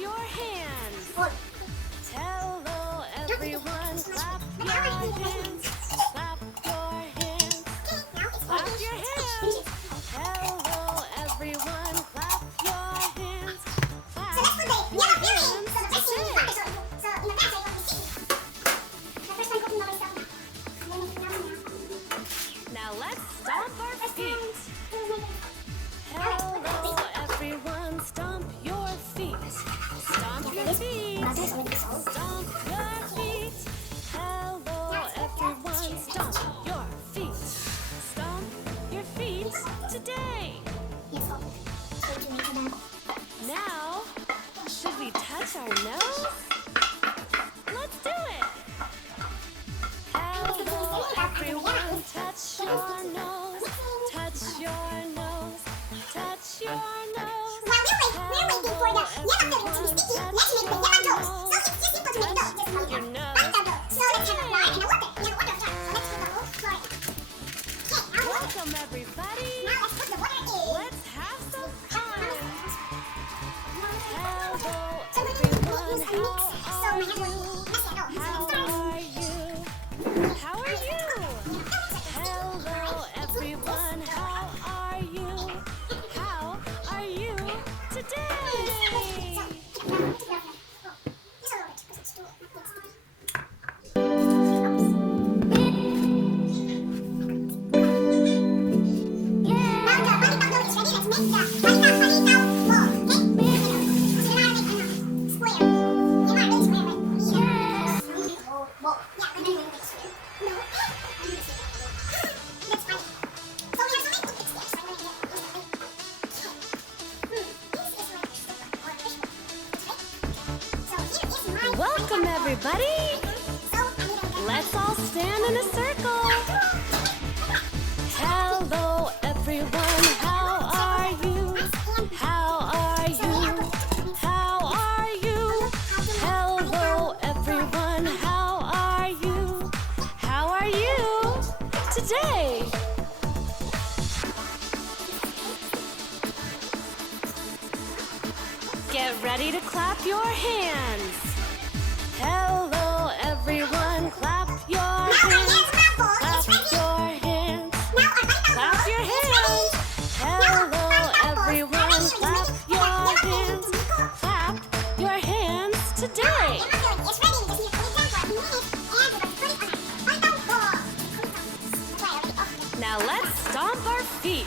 your hands. Hello everyone, clap your hands. Clap your hands. Clap your hands. Hello everyone, clap your hands. Clap your hands. That's it. Now let's stomp our feet. Hello everyone, stomp your feet. Stomp your feet. Stomp your feet. Hello everyone, stomp your feet. Stomp your feet today. Now, should we touch our nose? Let's do it. Hello everyone, touch your nose. Touch your nose. Touch your nose. We're waiting for the Yema Filling to be sticky. Let's make the Yema dough. So it's just simple to make dough. Just make Your a nose. dough. So let's have a flour and a water. We have a water jar. So let's put the whole flour in. Okay, now water. Welcome everybody. Now let's put the water in. Let's have some fun. Hello So we're going to everyone, use a mix. So how we are have you? to mess it up. So How let's start. are you? How are you? Hello everyone, how are you? How are you today? Welcome everybody. Let's all stand in a circle. Hello everyone, how are you? How are you? How are you? Hello everyone, how are you? How are you today? Get ready to clap your hands. Hello everyone, clap your hands. Clap your hands. Clap your hands. Hello everyone, clap your hands. Clap your hands today. Now let's stomp our feet.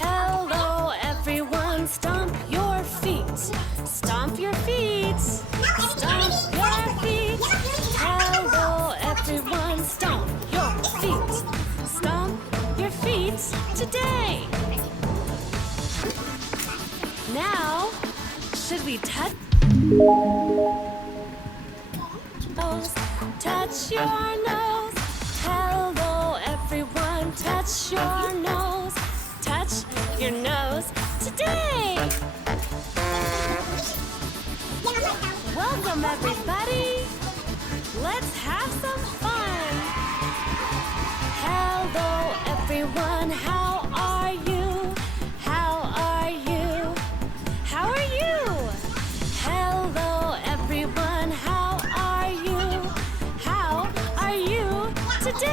Hello everyone, stomp your feet. Stomp your feet. Stomp your feet. Hello everyone, stomp your feet. Stomp your feet today. Now, should we touch nose? Touch your nose. Hello everyone, touch your nose. Touch your nose today. Welcome everybody. Let's have some fun. Hello everyone, how are you? How are you? How are you? Hello everyone, how are you? How are you today?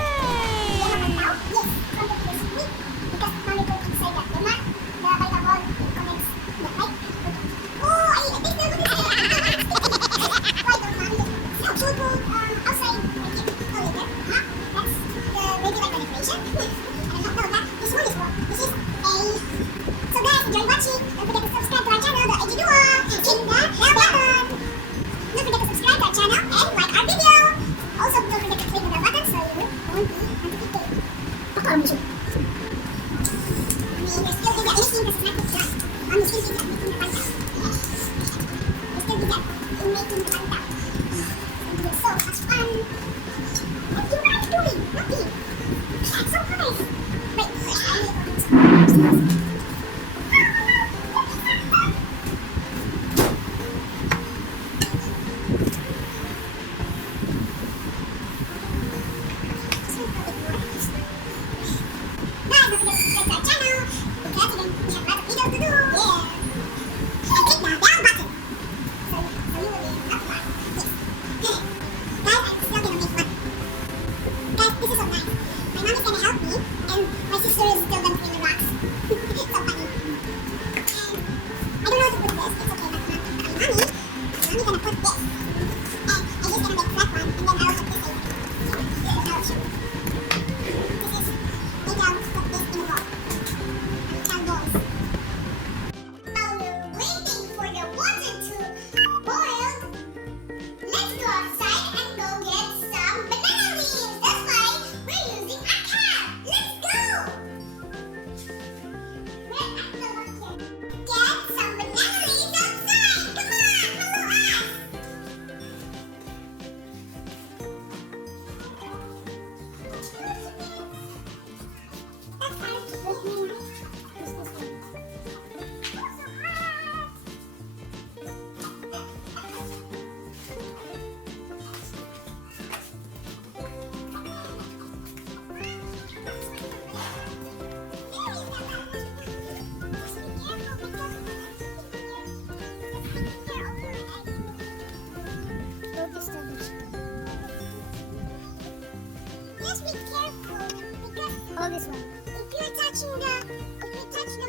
Oh, this one. If you're touching the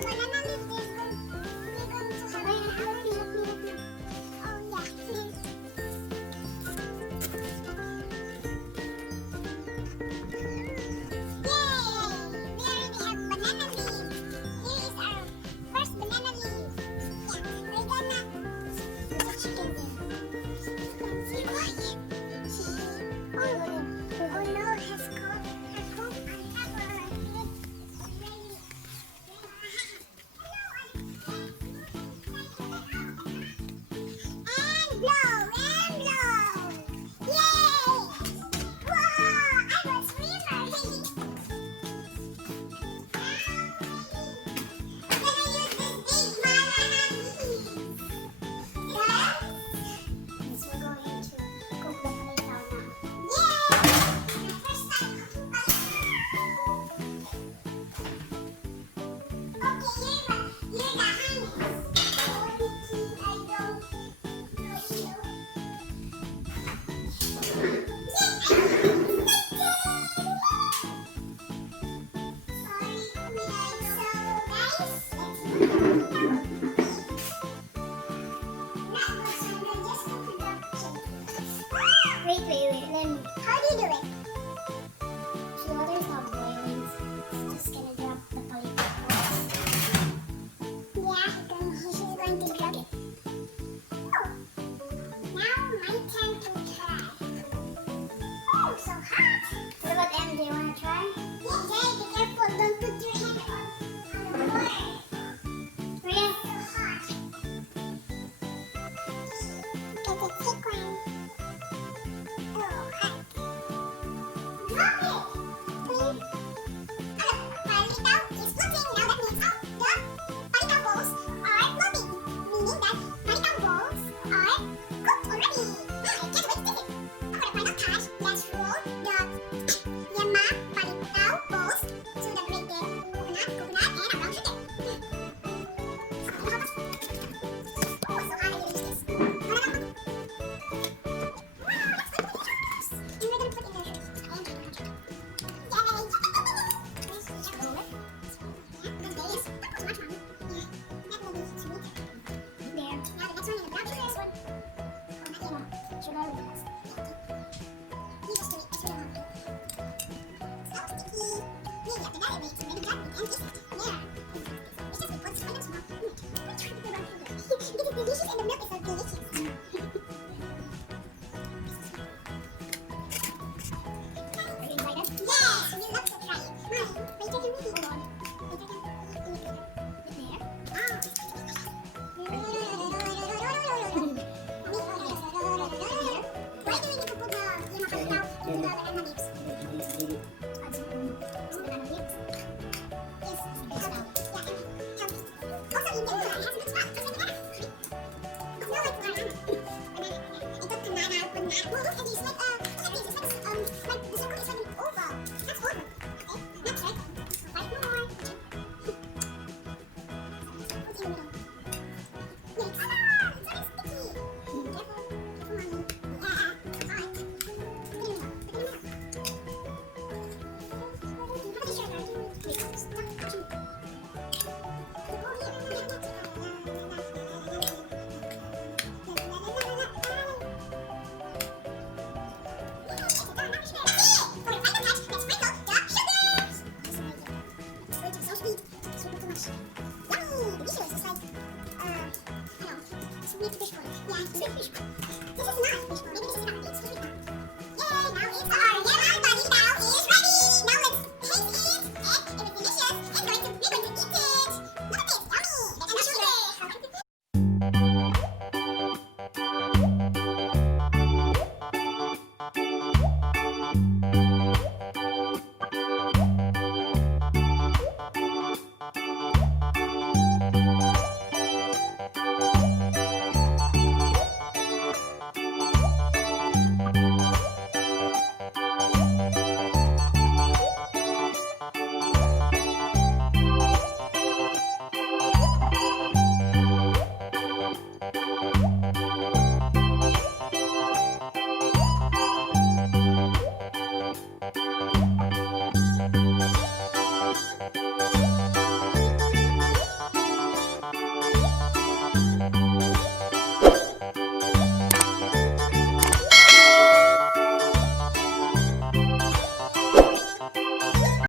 banana leaf, we're going to have Oh yeah. Yay! We already have banana leaf. Here is our first banana leaf. Yeah, we're gonna put the chicken there. Be quiet. Oh no, has caught her coat on top of her head. And blow, and blow. Yay! Wow, I'm a swimmer. I'm gonna use this big banana leaf. Yeah? Yes, we're going to cook the palitaw now. Yay! My first time cooking palitaw. Okay, you're the highness. Only key I don't know you. Sorry, we are so guys. Wait, let me. How do you do it? The water's not boiling. It's just gonna drop the palitaw. Yeah, he's going to drop it. Oh, now my turn to try. Oh, so hot. What about Em? Do you want to try? Yeah, Jay, be careful. Don't put your hand on the water. Maria, it's so hot. Get a thick one. Oh, hot. Drop it! Please. Palitaw is floating. Now that means the palitaw balls are floating. Meaning that palitaw balls are cooked already. I can't wait to taste it. For the final touch, let's roll the Yema Palitaw balls to the grated coconut, and a brown sugar. Oh, so how do you use this? And we're gonna put in the sugar. Delicious and the milk is so delicious. Are you excited? Yes, we love to try it. Mommy, later can we? Hold on. Later can we? There. Why do we need to put the Yema Palitaw to the banana leaves? Banana leaves? Yes. Yeah. Also, in the it has a good smell. It's like banana. It smells like banana. Ito banana. No, look at this. Like this. It's like the circle is like an oval. That's oval. Okay, that's right. Five more. What's in the middle? Yeah, it's very sticky. Careful, mommy. Yeah, it's hot. Put it in the middle. How about the sugar? Wait, stop touching. Sweet fish ball. Yeah, sweet fish ball. This is not fish ball. Maybe this is not. It's sweet now. Yay! Now it's our Yema Palitaw is ready. Now let's taste it. And it was delicious. And we're going to eat it. Look at this, yummy. And the sugar.